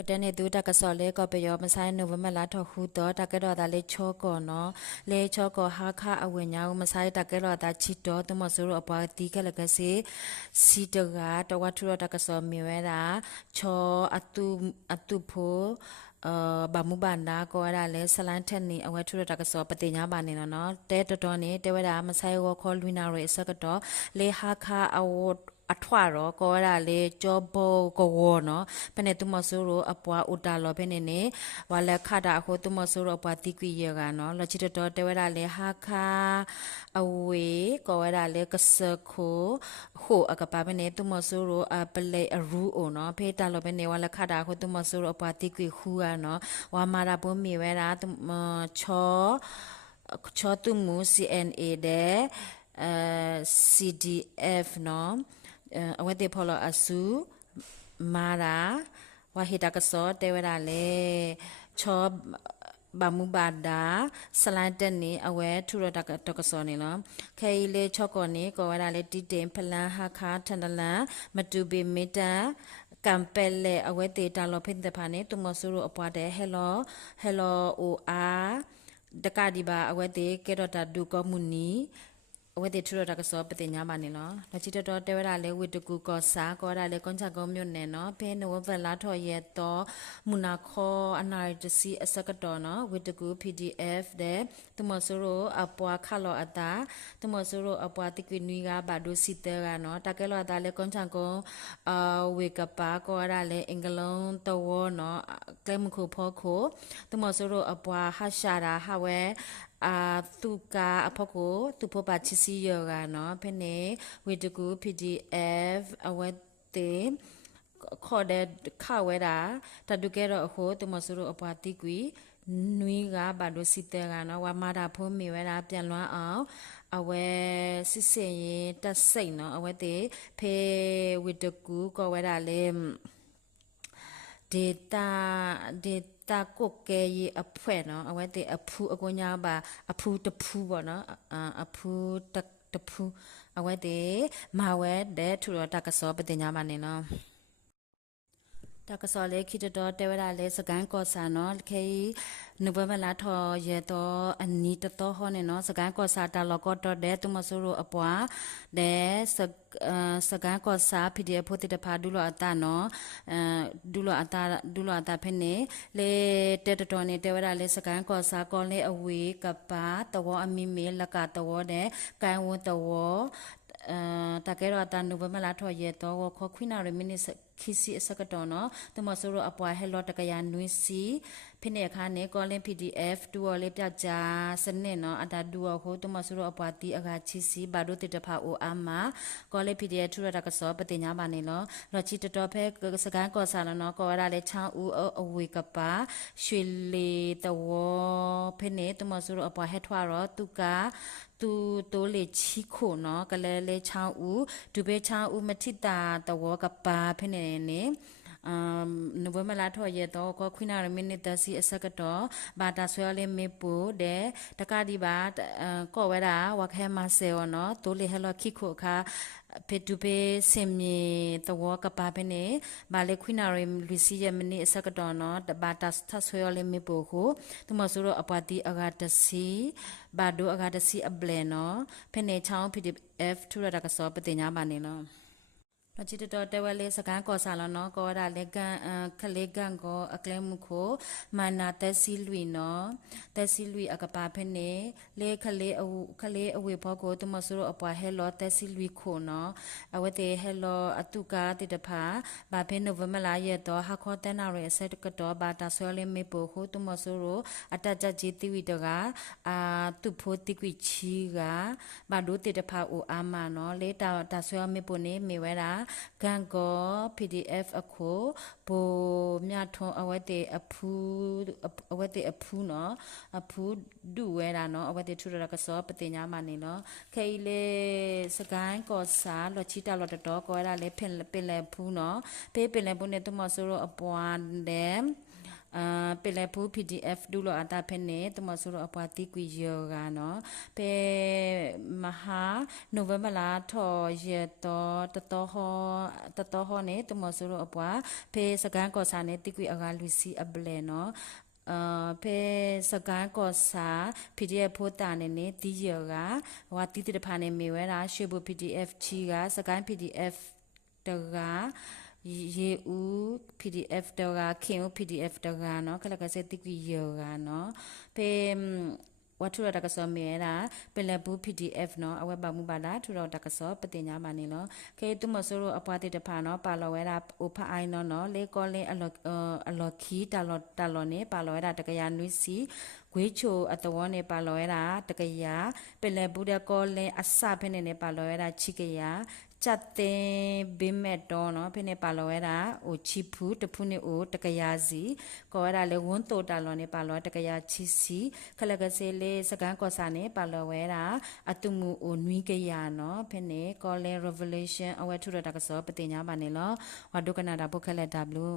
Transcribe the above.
ก็เดนดูตากระสอเลก็ไปยอมใช้นูวมาลาทอฮูตอตากระดอตาเลชอก่อนเนาะเลชอก็หาค่าอเวยาวมาใช้ตากระดอตาชิดอตมอสุรอปาติกะละกะเสสีตกาตวัตุรตากระสอมีเวลาชออตุโพบามุบันดาก็ได้เลยสลันเทนนี่เอาไว้ทุรตากระสอบปฏิญญาบานนี่เนาะแต่ตอนนี้แต่เวลามาใช้ว่าคอลุยนาเรสก็ต่อเลหาค่าเอาอัทวารก็ได้เลยจอบก็วเนาะเป็นในตุมสุรุอปัวอุตาลอเป็นเนี่ยว่าแล้วขาดาโคตุมสุรุอปัวติกุยกันเนาะแล้วจิตตอแต่เวลาเลยหาค่าเอาเวก็ได้เลยกษโคโหอากปาเป็นเนี่ยตุมสุรุอเปเลยอรูโอเนาะเพตาลอเป็นเนี่ยว่าแล้วขาดาโคตุมสุรุอปัวติกุยคูเนาะว่ามาราบุมีเวลาตุมชอตุมู CNA เดCDF เนาะเอาไว้เดพอลอสูมาราว่าเฮตากสอเตเวดาเลชอบบามุบาดาสไลด์เดนนี่เอาไว้ทุรตากสอนี่เนาะเคยเลชอกอนี่ก็เวดาเลติเตมพลังหาคาทันดลันมาดูเบมิตากัมเปลเลเอาไว้เตตาลอเพิ่นเตพานี่ตุมสุรุอปวาเดเฮโลโออาดกาดิบาเอาไว้เตเกรตาดูกอมุนีဝေတိထရတာကစောပတိညာမနေလောလချီတော်တဲဝရလေဝိတကူကောစာကောရလေကွန်ချကောမြို့နယ်နော်ဖဲနဝဗလာထော်ရဲ့တော့မူနာခောအနာရတစီအစကတော်နော်ဝိတကူ PDF တဲ့တမဆူရောအပွားခလောအတာတမဆူရောအပွားတိကွနွီကဘာဒိုစီတဲကနော်တကဲလောအတာလေကွန်ချကောဝေကပါကောရလေအင်္ဂလုံးတော်နော်ကဲမခုဖောခိုတမဆူရောအပွားဟာရှာရာဟာဝဲตุกาอพกูตุพบาชิซิยกาเนาะเพเนวิตกู PDF อเวเตขอเดข้าวเวดาตะดุเกรอโหตุมสุรุอปาติกุยနွေကဘာလို့စစ်တဲ့ကနော်ဝါမာတာဖုံးမီဝဲတာပြန်လွှမ်းအောင်အဝဲစစ်စင်ရင်တက်စိတ်နော်အဝဲတေဖေဝိတကူကောဝဲတာလေဒေတာကိုကဲရအဖွဲနော်အဝဲတဲ့အဖူအကွညာပါအဖူတဖူပေါ့နော်အဖူတဖူအဝဲတဲ့မာဝဲတဲ့ထူတော့တကစောပတင်ညာပါနေနော်တကစောလေခိတတော်တဲဝရလေစကန်ကောစာနော်ခေနုဘမလာထော်ရတော့အနီတတော်ဟောနေနော်စကန်ကောစာတလောကောတော်တဲ့သူမဆူရအပွားတဲ့စကန်ကောစာ PDF ဖို့တဖာဒူလောအတာနော်ဒူလောအတာဖ ene လေတဲတော်နေတဲဝရလေစကန်ကောစာကောလေအဝေးကပါတော်အမီမေလကတော်တဲ့ကန်ဝတော်ตะเกรอตานุบมะลาทอเยตอวขอควินาเรมินิခိစီအစကတော်နော်တမဆိုရအပွားဟဲလောတကရနွီစီဖိနေခါနေကောလင် PDF တူော်လေးပြကြစနစ်နော်အတာတူော်ကိုတမဆိုရအပွားတီအခါချီစီဘာဒိုတေတဖာအိုအာမကောလင် PDF ထူရတာကစောပတိညာပါနေလောလောချီတတော်ဖဲစကန်ကောဆာနော်ကောရလေချောင်းဦးအဝေကပါရွှေလီတဝဖိနေတမဆိုရအပွားဟဲထွာရောသူကတူတိုးလေချီခိုနော်ကလဲလေချောင်းဦးဒူဘေချောင်းဦးမထိတာတဝကပါဖိနေနေနဝမလာထော်ရတော့ကခွိနာရမိနစ်တစီအစကတော့ဘာတာဆွဲလေးမေပူတဲ့တကဒီပါကောဝဲတာဝခဲမဆဲော်နော်တိုးလေဟဲလော်ခိခိုခါဖေတူပေစင်မီတဝကပါပနေဘာလေခွိနာရလူစီယမနီအစကတော့နော်တဘာတာသဆွဲလေးမေပူကိုသူမဆိုတော့အပတိအဂါတစီဘာဒိုအဂါတစီအဘလဲနော်ဖနေချောင်း PDF ထူရတာကစောပတိညာပါနေနော်ပจิตตอเตวเลสกันกอซาลเนาะกอดาเลกันคเลกันกออแกลมุโคมานาเตซิลุยเนาะเตซิลุยอกปาเพเนเลคเลอเวพอโกตมสุรอปวาเฮโลเตซิลุยโคเนาะอเวเตเฮโลอตุกาติตภาบาเพนโนเวมลาเยตอฮาคอเตนาเรเซตกตอบาตาซอเลเมโปโคตมสุรอตจจิติวิตกาตุโพติกวิชีกาบาดูติตภาโออามาเนาะเลตาซอเมโปเนเมเวรากันก็ PDF အခုဘိုမြထွန်အဝတ်တေအဖူเนาะအဖူဒူဝဲတာเนาะအဝတ်တေထူရကစောပတိညာမနေเนาะခေလေစကိုင်းကောစာလောချီတာလောတတော်ကောရလေပင်လေဖူเนาะပေးပင်လေဖူနဲ့တမဆိုရအပွားတဲ့ pe le pu PDF ดูlo ata phe ne tuma so ro apwa ti kwi yoga no pe maha November la tho ye to ho ne tuma so ro apwa pe sagan ko sa ne ti kwi aga luisi able no pe sagan ko sa PDF ဖိုတာနေနေတီးရကဟိုတီးတဲ့ဖာနေမေဝဲတာရှေ့ဖို့ PDF ချီကစကန် PDF တကရေဦး PDF တကခင်ဦး PDF တကနော်ခလကစတိကွေရကနော်ပေဝတ်ထူရတကစောမေရာပလဘူး PDF နော်အဝဲပါမှုပါလားထူတော့တကစောပတင်ညာပါနေလောကေတုမဆိုးရအပွားတိတဖာနော်ပါလောဝဲတာအိုဖအိုင်နော်လေကောလင်းအလော်ခီတာလော်နေပါလောဝဲတာတကရနွီစီဂွေးချိုအတဝေါနေပါလောဝဲတာတကရပလဘူးတဲ့ကောလင်းအစဖနေနေပါလောဝဲတာချိကရจัดเตบิเมตอเนาะဖိနေပါလောဝဲတာဟိုချီဖူးတဖူးနေအိုတကရာစီကောဝဲတာလေဝွန်းတိုတာလောနေပါလောတကရာချီစီခလကစေလေစကန်ကောစာနေပါလောဝဲတာအတုမှုအိုနွီကရနော်ဖိနေကောလေ revelation အဝဲထူရတာကစောပတိညာပါနေလောဝါဒုကနာတာပုခက်လက်တာဘလူး